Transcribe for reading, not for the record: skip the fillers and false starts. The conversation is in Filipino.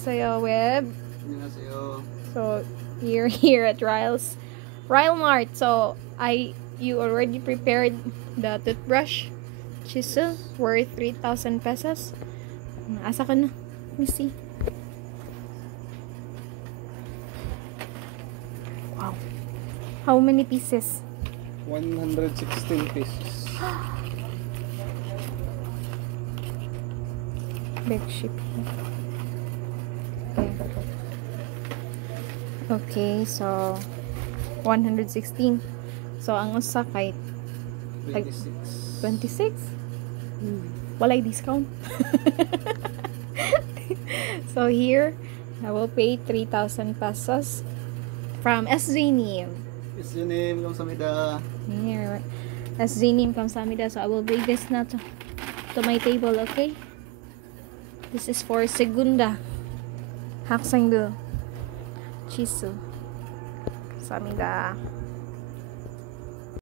Sayo Web. 안녕하세요. So you're here at Ryle Mart. So you already prepared the toothbrush chisel worth 3,000 pesos. Asa ka na? Let me see. Wow. How many pieces? 116 pesos. Big shipping. Okay, so 116. So ang usa kay 26. 26. Walay discount. So here I will pay 3,000 pesos from SJ Nim. Is your name 감사합니다. Here, SJ Nim kamsamida. So I will bring this now to my table, okay? This is for segunda. Haksangdo. Chisel. Kamsamida.